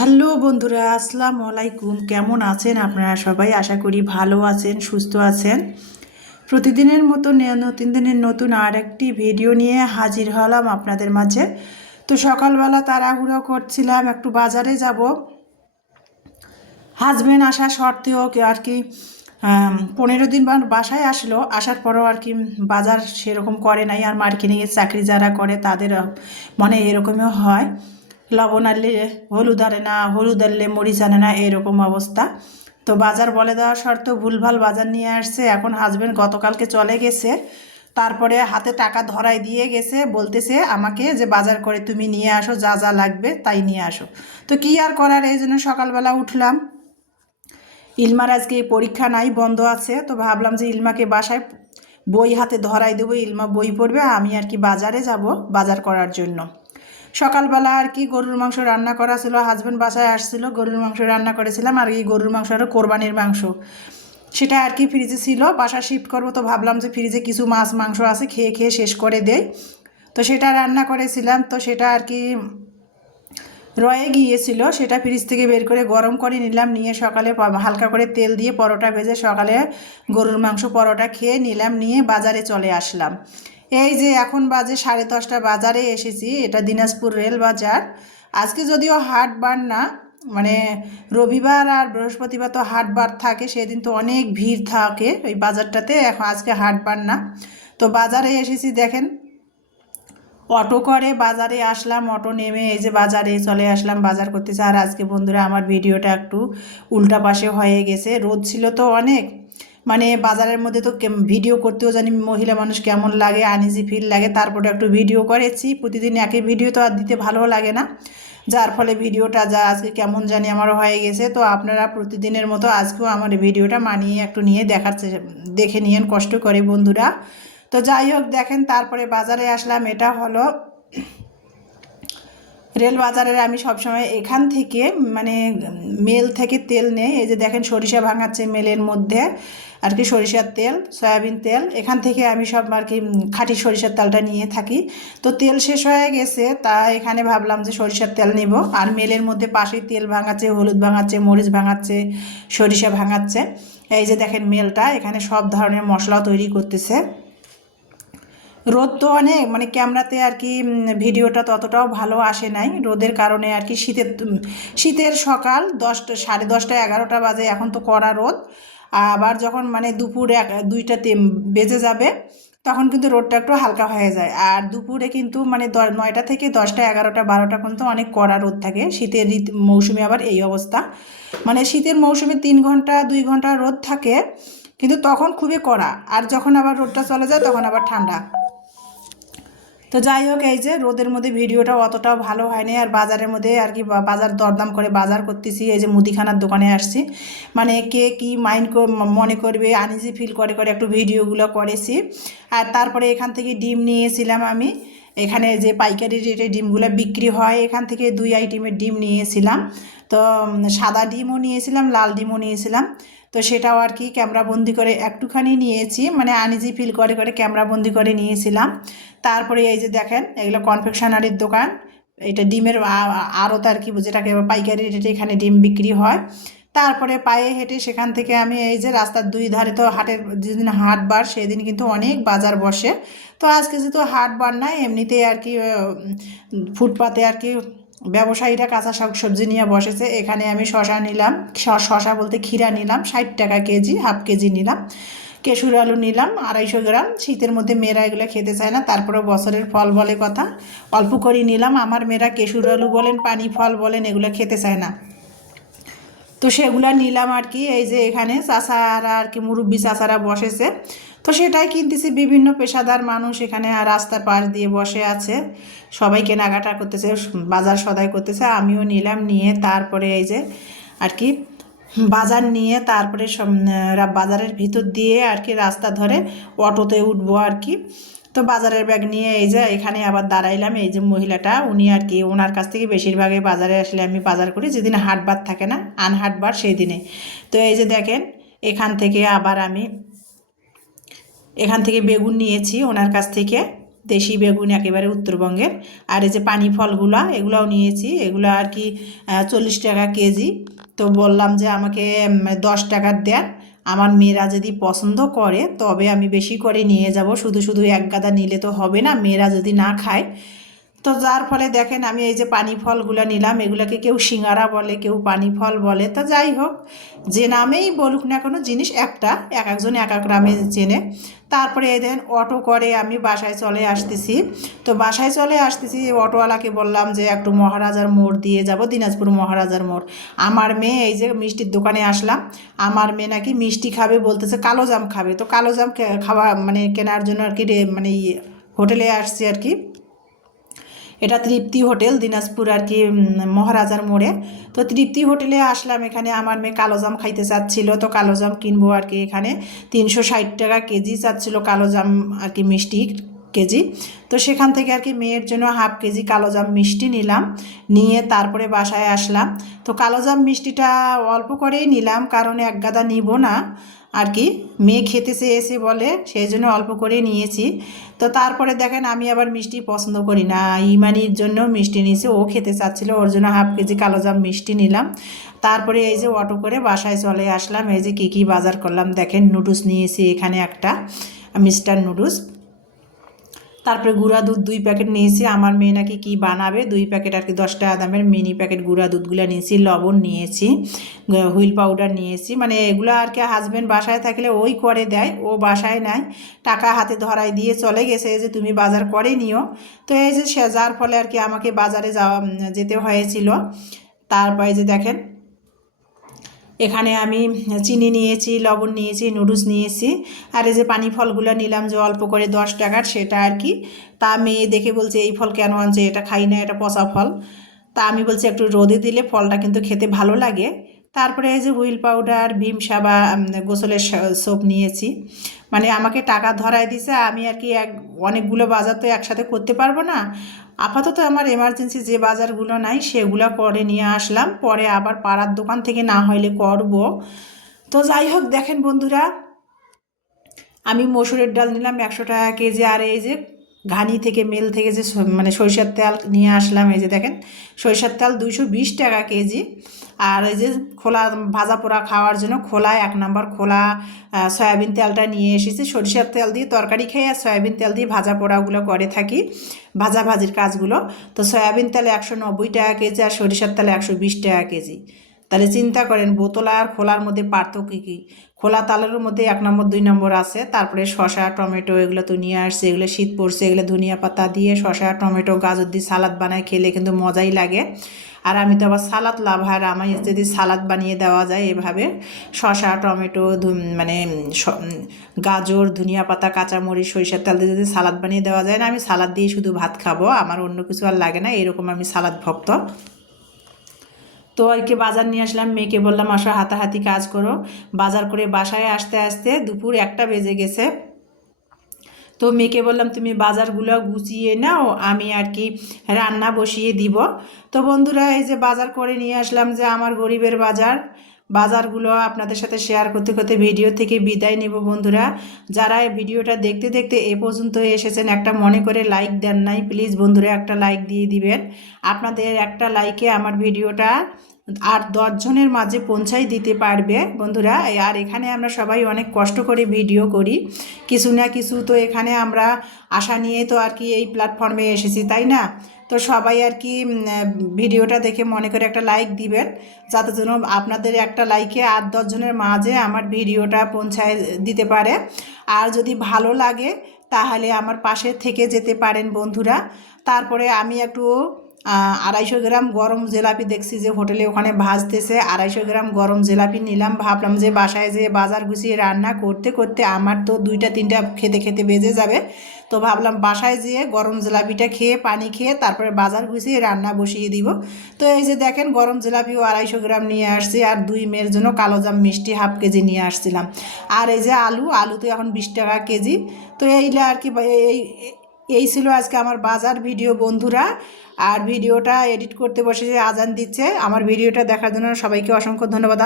Hello বন্ধুরা, আসসালামু আলাইকুম। কেমন আছেন আপনারা সবাই? আশা করি ভালো আছেন, সুস্থ আছেন। প্রতিদিনের মতো নতুন দিনের নতুন আর একটি ভিডিও নিয়ে হাজির হলাম আপনাদের মাঝে। তো সকালবেলা তাড়াহুড়ো করছিলাম, একটু বাজারে যাব। হাজবেন্ড আসা সত্ত্বেও আর কি পনেরো দিন বাসায় আসলো। আসার পরও আর কি বাজার সেরকম করে নাই, আর মার্কেটিংয়ে চাকরি যারা করে তাদের মানে এরকমই হয়। লবণ আনলে হলুদ আনে না হলুদ আনলে মরিচ আনে না, এরকম অবস্থা। তো বাজার বলে দেওয়া সত্ত্বেও ভুলভাল বাজার নিয়ে আসছে। এখন হাজব্যান্ড গতকালকে চলে গেছে। তারপরে হাতে টাকা ধরাই দিয়ে গেছে। বলতেছে আমাকে যে, বাজার করে তুমি নিয়ে আসো, যা যা লাগবে তাই নিয়ে আসো। তো কি আর করার? এই জন্য সকালবেলা উঠলাম। ইলমার আজকে পরীক্ষা নাই, বন্ধ আছে। তো ভাবলাম যে, ইলমাকে বাসায় বই হাতে ধরাই দেবো। ইলমা বই পড়বে, আমি আর কি বাজারে যাব, বাজার করার জন্য। সকালবেলা আর কি গরুর মাংস রান্না করা ছিল হাজব্যান্ড বাসায় আসছিল, গরুর মাংস রান্না করেছিলাম আর এই গরুর মাংস আর কোরবানির মাংস। সেটা আর কি ফ্রিজে ছিল বাসা শিফট করব তো ভাবলাম যে ফ্রিজে কিছু মাছ মাংস আছে, খেয়ে খেয়ে শেষ করে দেয় তো সেটা রান্না করেছিলাম, তো সেটা আর কি রয়ে গিয়েছিল, সেটা ফ্রিজ থেকে বের করে গরম করে নিলাম, নিয়ে সকালে হালকা করে তেল দিয়ে পরোটা ভেজে সকালে গরুর মাংস পরোটা খেয়ে নিলাম, নিয়ে বাজারে চলে আসলাম। এই যে এখন বাজে সাড়ে দশটা বাজারে এসেছি, এটা দিনাজপুর রেল বাজার। আজকে যদিও হাট বার না মানে রবিবার আর বৃহস্পতিবার তো হাট বার থাকে, সেদিন তো অনেক ভিড় থাকে ওই বাজারটাতে, এখন আজকে হাট বার না। তো বাজারে এসেছি দেখেন, অটো করে বাজারে আসলাম, অটো নেমে এই যে বাজারে চলে আসলাম, বাজার করতেছে। আর আজকে বন্ধুরা, আমার ভিডিওটা একটু উল্টা পাশে হয়ে গেছে, রোদ ছিল তো অনেক মানে বাজারের মধ্যে তো ভিডিও করতেও জানি মহিলা মানুষ কেমন লাগে আনইজি ফিল লাগে। তারপরে একটু ভিডিও করেছি। প্রতিদিন একই ভিডিও তো আর দিতে ভালো লাগে না। যার ফলে ভিডিওটা যা আজকে কেমন জানি আমার হয়ে গেছে। তো আপনারা প্রতিদিনের মতো আজকেও আমার ভিডিওটা মানিয়ে একটু নিয়ে দেখার দেখে নিয়েন কষ্ট করে বন্ধুরা। তো যাই হোক, দেখেন তারপরে বাজারে আসলাম। এটা হলো রেল বাজারের আমি সবসময় এখান থেকে মানে মেল থেকে তেল নেই। এই যে দেখেন সরিষা ভাঙাচ্ছে মেলের মধ্যে, আর কি সরিষার তেল, সয়াবিন তেল। এখান থেকে আমি সব আর কি খাঁটি সরিষার তেলটা নিয়ে থাকি। তো তেল শেষ হয়ে গেছে, তা এখানে ভাবলাম যে সরিষার তেল নেব। আর মেলের মধ্যে পাশেই তেল ভাঙাচ্ছে, হলুদ ভাঙাচ্ছে, মরিচ ভাঙাচ্ছে, সরিষা ভাঙাচ্ছে। এই যে দেখেন মেলটা, এখানে সব ধরনের মশলা তৈরি করতেছে। রোদ তো অনেক মানে ক্যামেরাতে আর কি ভিডিওটা ততটাও ভালো আসে নাই। রোদের কারণে আর কি শীতের শীতের সকাল দশটা, সাড়ে দশটা, এগারোটা বাজে এখন তো কড়া রোদ। আবার যখন মানে দুপুর এক দুইটাতে বেজে যাবে, তখন কিন্তু রোদটা একটু হালকা হয়ে যায়। আর দুপুরে কিন্তু মানে নয়টা থেকে দশটা, এগারোটা, বারোটা পর্যন্ত অনেক কড়া রোদ থাকে। শীতের ঋত, মৌসুমে আবার এই অবস্থা। মানে শীতের মৌসুমে তিন ঘণ্টা, দুই ঘণ্টা রোদ থাকে, কিন্তু তখন খুবই কড়া। আর যখন আবার রোদটা চলে যায়, তখন আবার ঠান্ডা। তো যাই হোক, এই যে রোদের মধ্যে ভিডিওটা অতটাও ভালো হয়নি, আর বাজারের মধ্যে আর কি বাজার দরদাম করে বাজার করতেছি, এই যে মুদিখানার দোকানে আসছি। মানে কে কি মাইন্ড মনে করবে আনইজি ফিল করে করে একটু ভিডিওগুলো করেছি। আর তারপরে এখান থেকে ডিম নিয়েছিলাম আমি। এখানে যে পাইকারি রেটে ডিমগুলো বিক্রি হয়, এখান থেকে দুই আইটেমের ডিম নিয়েছিলাম। তো সাদা ডিমও নিয়েছিলাম, লাল ডিমও নিয়েছিলাম। তো সেটাও আর কি ক্যামেরা বন্দি করে একটুখানি নিয়েছি। মানে আনিজি ফিল করে করে ক্যামেরা বন্দি করে নিয়েছিলাম। তারপরে এই যে দেখেন, এগুলো কনফেকশনারির দোকান। এটা ডিমের আড়ত আর কি, যেটাকে পাইকারি রেটে এখানে ডিম বিক্রি হয়। তারপরে পায়ে হেঁটে সেখান থেকে আমি এই যে রাস্তার দুই ধারে তো হাটের যেদিন হাট বার, সেদিন কিন্তু অনেক বাজার বসে। তো আজকে যেহেতু হাট বার নাই এমনিতেই আর কি ফুটপাতে আর কি ব্যবসায়ীরা কাঁচা শাক সবজি নিয়ে বসেছে। এখানে আমি শশা নিলাম। শশা বলতে ক্ষীরা নিলাম, ষাট টাকা কেজি, হাফ কেজি নিলাম। কেশুর আলু নিলাম, আড়াইশো গ্রাম। শীতের মধ্যে মেয়েরা এগুলো খেতে চায় না তারপরে বছরের ফল বলে কথা। অল্প করে নিলাম। আমার মেয়েরা কেশুর আলু বলেন, পানি ফল বলেন, এগুলো খেতে চায় না। তো সেগুলা নিলাম আর কি। এই যে এখানে চাষারা আর কি, মুরব্বী চাষারা বসেছে। তো সেটাই কিনতেছি, বিভিন্ন পেশাদার মানুষ এখানে রাস্তার পাশ দিয়ে বসে আছে। সবাই কেনাকাটা করতেছে, বাজার সদাই করতেছে, আমিও নিলাম, নিয়ে তারপরে এই যে আর কি, বাজার নিয়ে তারপরে বাজারের ভিতর দিয়ে আর কি রাস্তা ধরে অটোতে উঠবো আর কি। তো বাজারের ব্যাগ নিয়ে এই যে এখানে আবার দাঁড়াইলাম, এই যে মহিলাটা, উনি আর কি ওনার কাছ থেকে বেশিরভাগই বাজারে আসলে আমি বাজার করি, যেদিন হাটবার থাকে না আনহাটবার সেই দিনে তো এই যে দেখেন, এখান থেকে আবার আমি এখান থেকে বেগুন নিয়েছি, ওনার কাছ থেকে। দেশি বেগুন একেবারে উত্তরবঙ্গের। আর এই যে পানি ফলগুলা, এগুলাও নিয়েছি। এগুলো আর কি চল্লিশ টাকা কেজি। তো বললাম যে আমাকে দশ টাকার দেন। আমার মেয়েরা যদি পছন্দ করে, তবে আমি বেশি করে নিয়ে যাব। শুধু শুধু এক গাদা নিলে তো হবে না, মেয়েরা যদি না খায়। তো যার ফলে দেখেন, আমি এই যে পানি ফলগুলো নিলাম, এগুলোকে কেউ সিঙ্গারা বলে, কেউ পানি ফল বলে। তা যাই হোক, যে নামেই বলুক না কোনো, জিনিস একটা, এক একজন এক এক নামে চেনে। তারপরে এই দেন অটো করে আমি বাসায় চলে আসতেছি। তো বাসায় চলে আসতেছি অটোওয়ালাকে বললাম যে, একটু মহারাজার মোড় দিয়ে যাব, দিনাজপুর মহারাজার মোড়। আমার মেয়ে এই যে মিষ্টির দোকানে আসলাম, আমার মেয়ে নাকি মিষ্টি খাবে বলতেছে, কালো জাম খাবে। তো কালো জাম খাওয়া মানে কেনার জন্য আর কি মানে হোটেলে আসছি আর কি। এটা তৃপ্তি হোটেল, দিনাজপুর আর কি মহারাজার মোড়ে। তো তৃপ্তি হোটেলে আসলাম এখানে, আমার মেয়ে কালোজাম খাইতে চাচ্ছিল, তো কালোজাম কিনবো আর কি এখানে। তিনশো ষাট টাকা কেজি চাচ্ছিল কালোজাম আর কি মিষ্টি কেজি। তো সেখান থেকে আর কি মেয়ের জন্য হাফ কেজি কালোজাম মিষ্টি নিলাম, নিয়ে তারপরে বাসায় আসলাম। তো কালোজাম মিষ্টিটা অল্প করেই নিলাম, কারণ এক গাদা নিব না। আর কি, মেয়ে খেতে চেয়েছে বলে, সেই জন্য অল্প করে নিয়েছি। তো তারপরে দেখেন আমি আবার মিষ্টি পছন্দ করি না। ইমানির জন্য মিষ্টি নিয়েছি, ও খেতে চাচ্ছিলো, ওর জন্য হাফ কেজি কালোজাম মিষ্টি নিলাম। তারপরে এই যে অটো করে বাসায় চলে আসলাম, এই যে কী কী বাজার করলাম, দেখেন নুডলস নিয়েছি এখানে একটা, মিস্টার নুডলস। তারপরে গুঁড়া দুধ দুই প্যাকেট নিয়েছি। আমার মেয়ে নাকি কী বানাবে? দুই প্যাকেট আর কি দশ টাকা দামের মিনি প্যাকেট গুঁড়া দুধগুলো নিয়েছি, লবণ নিয়েছি হুইল পাউডার নিয়েছি। মানে এগুলো আর কি হাজব্যান্ড বাসায় থাকলে ওই করে দেয়, ও বাসায় নেয় টাকা হাতে ধরাই দিয়ে চলে গেছে। যে তুমি বাজার করে নিও। তো এই যে সে, যার ফলে আর কি আমাকে বাজারে যাওয়া যেতে হয়েছিল। তারপরে যে দেখেন এখানে আমি চিনি নিয়েছি, লবণ নিয়েছি, নুডলস নিয়েছি। আর এই যে পানি ফলগুলো নিলাম যে অল্প করে দশ টাকার, সেটা আর কি। তা মেয়ে দেখে বলছে, এই ফল কেন আনছে? এটা খাই না, এটা পচা ফল। তা আমি বলছি, একটু রোদে দিলে ফলটা কিন্তু খেতে ভালো লাগে। তারপরে এই যে হুইল পাউডার, ভীম সাবা গোসলের সোপ নিয়েছি। মানে আমাকে টাকা ধরায় দিছে, আমি আর কি এক, অনেকগুলো বাজার তো একসাথে করতে পারব না। আপাতত আমার এমার্জেন্সি যে বাজারগুলো নাই, সেগুলো করে নিয়ে আসলাম। পরে আবার পাড়ার দোকান থেকে না হইলে করব। তো যাই হোক, দেখেন বন্ধুরা, আমি মসুরের ডাল নিলাম একশো টাকা কেজি। আর এই যে ঘানি থেকে মেল থেকে যে মানে সরিষার তেল নিয়ে আসলাম, এই যে দেখেন, সরিষার তেল দুইশো বিশ টাকা কেজি। আর এই যে খোলা ভাজা পোড়া খাওয়ার জন্য খোলা এক নম্বর খোলা সয়াবিন তেলটা নিয়ে এসেছি। সরিষার তেল দিয়ে তরকারি খেয়ে আর সয়াবিন তেল দিয়ে ভাজা পোড়াগুলো করে থাকি, ভাজা ভাজির কাজগুলো। তো সয়াবিন তেল একশো নব্বই টাকা কেজি আর সরিষার তেল একশো বিশ টাকা কেজি। তাহলে চিন্তা করেন, বোতল আর খোলার মধ্যে পার্থক্য কী? খোলা তালের মধ্যে এক নম্বর, দুই নম্বর আছে। তারপরে শশা টমেটো এগুলো তো নিয়ে আসছে, এগুলো শীত পড়ছে, এগুলো ধনিয়া পাতা দিয়ে শশা টমেটো, গাজর দিয়ে সালাদ বানায় খেলে কিন্তু মজাই লাগে। আর আমি তো আবার সালাদ লাভার আমার যদি সালাদ বানিয়ে দেওয়া যায় এভাবে শশা টমেটো মানে গাজর, ধনিয়া পাতা, কাঁচামরিচ, সরিষার তেল দিয়ে যদি সালাদ বানিয়ে দেওয়া যায় না, আমি সালাদ দিয়ে শুধু ভাত খাব, আমার অন্য কিছু আর লাগে না, এরকম আমি সালাদ ভক্ত। তো আর কি বাজার নিয়ে আসলাম, মেয়েকে বললাম, আসো হাতাহাতি কাজ করো। বাজার করে বাসায় আসতে আসতে দুপুর একটা বেজে গেছে। তো মেয়েকে বললাম, তুমি বাজারগুলো গুছিয়ে নাও, আমি আর কি রান্না বসিয়ে দিব। তো বন্ধুরা, এই যে বাজার করে নিয়ে আসলাম যে আমার গরিবের বাজার। বাজারগুলো আপনাদের সাথে শেয়ার করতে করতে ভিডিও থেকে বিদায় নেব বন্ধুরা। যারা এই ভিডিওটা দেখতে দেখতে এ পর্যন্ত এসেছেন, একটা মনে করে লাইক দেন নাই প্লিজ বন্ধুরা একটা লাইক দিয়ে দিবেন। আপনাদের একটা লাইকে আমার ভিডিওটা আর দশজনের মাঝে পৌঁছাই দিতে পারবে বন্ধুরা। আর এখানে আমরা সবাই অনেক কষ্ট করে ভিডিও করি। কিছু না কিছু তো এখানে আমরা আশা নিয়ে তো আর কি এই প্ল্যাটফর্মে এসেছি, তাই না? তো সবাই আর কি ভিডিওটা দেখে মনে করে একটা লাইক দিবেন, যাতে যেন আপনাদের একটা লাইকে আট দশজনের মাঝে আমার ভিডিওটা পৌঁছায় দিতে পারে। আর যদি ভালো লাগে, তাহলে আমার পাশে থেকে যেতে পারেন বন্ধুরা। তারপরে আমি একটু আড়াইশো গ্রাম গরম জিলাপি দেখছি যে হোটেলে ওখানে ভাজতেছে। আড়াইশো গ্রাম গরম জিলাপি নিলাম। ভাবলাম যে বাসায় যে বাজার গুছিয়ে রান্না করতে করতে আমার তো দুইটা, তিনটা খেতে খেতে বেজে যাবে। তো ভাবলাম বাসায় যেয়ে গরম জিলাপিটা খেয়ে, পানি খেয়ে তারপরে বাজার গুছিয়ে রান্না বসিয়ে দিব। তো এই যে দেখেন গরম জিলাপিও আড়াইশো গ্রাম নিয়ে আসছি আর দুই মেয়ের জন্য কালোজাম মিষ্টি হাফ কেজি নিয়ে আসছিলাম। আর এই যে আলু আলু তো এখন বিশ টাকা কেজি। তো এইলে আর কি এই এই ছিল আজকে আমার বাজার ভিডিও, বন্ধুরা। আর ভিডিওটা এডিট করতে বসে যে আজান দিচ্ছে, আমার ভিডিওটা দেখার জন্য সবাইকে অসংখ্য ধন্যবাদ।